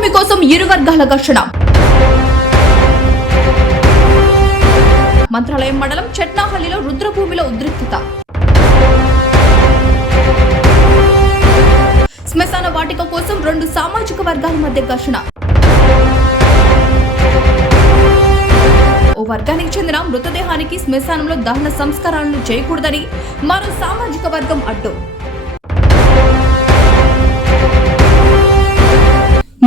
భూమి కోసం ఇరు వర్గాల ఘర్షణ. మంత్రాలయం మండలం చెట్నాహల్లిలో రుద్రభూమిలో ఉద్రిక్తత. శ్మశాన వాటిక కోసం రెండు సామాజిక వర్గాల మధ్య ఘర్షణ. ఓ వర్గానికి చెందిన మృతదేహానికి శ్మశానంలో దహన సంస్కారాలను చేయకూడదని మరో సామాజిక వర్గం అడ్డు.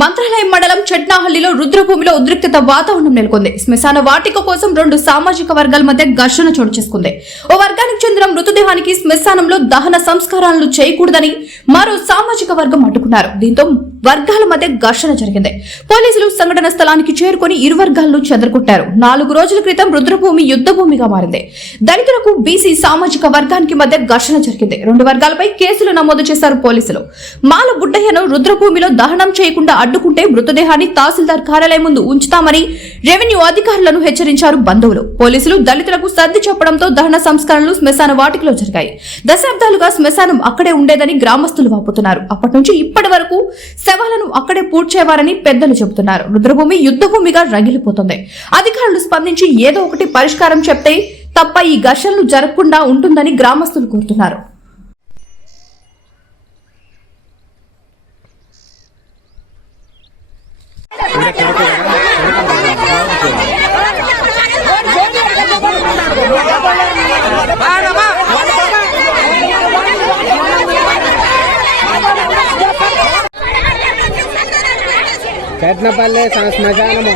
మంత్రాలయం మండలం చెట్నాహల్లిలో రుద్రభూమిలో ఉద్రిక్తత వాతావరణం నెలకొంది. శ్మశాన వాటిక కోసం రెండు సామాజిక వర్గాల మధ్య ఘర్షణ చోటు చేసుకుంది. ఓ వర్గానికి చెందిన మృతదేహానికి శ్మశానంలో దహన సంస్కారాలను చేయకూడదని మరో సామాజిక వర్గం అడ్డుకున్నారు. దీంతో వర్గాల మధ్య ఘర్షణ జరిగింది. పోలీసులు సంఘటన స్థలానికి చేరుకుని ఇరు వర్గాలను చెదరగొట్టారు నాలుగు రోజుల క్రితం రుద్రభూమి యుద్ధ భూమిగా మారింది. దళితులకు బీసీ సామాజిక వర్గానికి మధ్య ఘర్షణ జరిగింది. రెండు వర్గాలపై కేసులు నమోదు చేశారు పోలీసులు. మాల బుడ్డయ్యను రుద్రభూమిలో దహనం చేయకుండా అడ్డుకుంటే మృతదేహాన్ని తహసీల్దార్ కార్యాలయం ముందు ఉంచుతామని రెవెన్యూ అధికారులను హెచ్చరించారు బంధువులు. పోలీసులు దళితులకు సర్ది చెప్పడంతో దహన సంస్కరణలు శ్మశాన వాటికలో జరిగాయి. దశాబ్దాలుగా శ్మశానం అక్కడే ఉండేదని గ్రామస్తులు వాపుతున్నారు. అప్పటి నుంచి ఇప్పటి వరకు శవాలను అక్కడే పూడ్చేవారని పెద్దలు చెబుతున్నారు. రుద్రభూమి యుద్ధభూమిగా రగిలిపోతుంది. అధికారులు స్పందించి ఏదో ఒకటి పరిష్కారం చెప్తే తప్ప ఈ ఘర్షణలు జరగకుండా ఉంటుందని గ్రామస్తులు కోరుతున్నారు. చట్నపల్లి శ్మశానము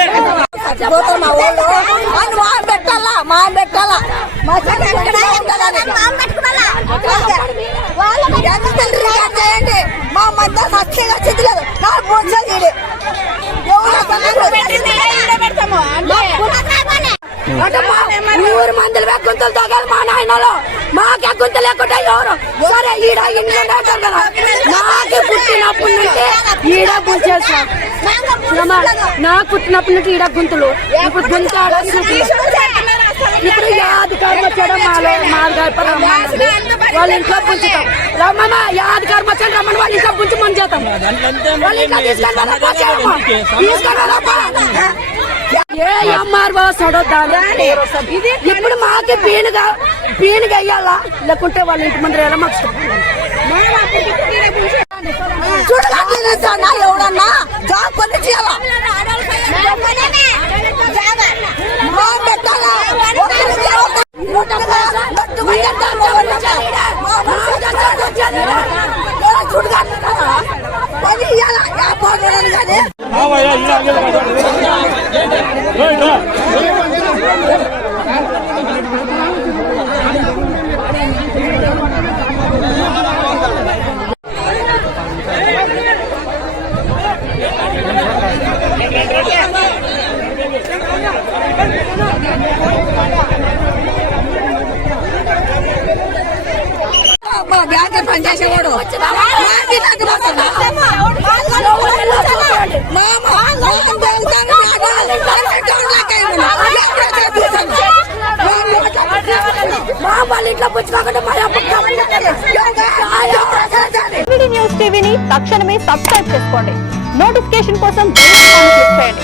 చచ్చిపోతాం మా పెట్టాలా? మా పెట్టాలా? మా చేయండి. మధ్య సత్యంగా చేయడు ఊరు మందులు మా నాయనలో. మాకు ఎగ్గుంతలు లేకుండా ఎవరు? సరే ఈడ ఇంట్లో అంటారు కదా. నాకే పుట్టినప్పటి నుండి ఈడ గుంచేస్తాం. నాకు పుట్టినప్పటి నుండి ఈడ గుంతలు. ఇప్పుడు గుంత. ఇప్పుడు యాదకారం వచ్చాడు మాలో మాదిగారు రమ్మన్నది వాళ్ళ ఇంట్లో పుంచుతాం రమ్మమ్మ యాదకారం వచ్చాడు రమ్మని వాళ్ళ ఇంట్లో పుంచి మన చేస్తాం. వాళ్ళ ఇంట్లో తీసుకెళ్ళారా. ఏ ఎంఆర్ఓ చూడొద్దాలి ఇప్పుడు మాకే పీనుగా పీనుగా అయ్యాలా లేకుంటే వాళ్ళ ఇంటి ముందర ఎలా మాకు చూడలేదన్నా ఎవడన్నా జాబ్ కొని చేయాలా? మా పెట్టాలా ఒక్కరికి ఎవరు- లడ్డు కొట్టేద్దాం, ఎవరు చేయాలా? మా ముసలి వచ్చేది. ఎవరు చూడగానే కదా. పని ఇయ్యాలా? ఏ పోగొడని కానీ మా బ్యాంక్ పనిచేసేవాడు మాకి నాకు పోతుందా? మామ, మామ వెళ్తాను బ్యాంకు. అకౌంట్లోకి వేయమను. లేకపోతే చూసాను. మా వాళ్ళ ఇంట్లో న్యూస్ టీవీని తక్షణమే సబ్స్క్రైబ్ చేసుకోండి. నోటిఫికేషన్ కోసం బెల్ ఐకాన్ క్లిక్ చేయండి.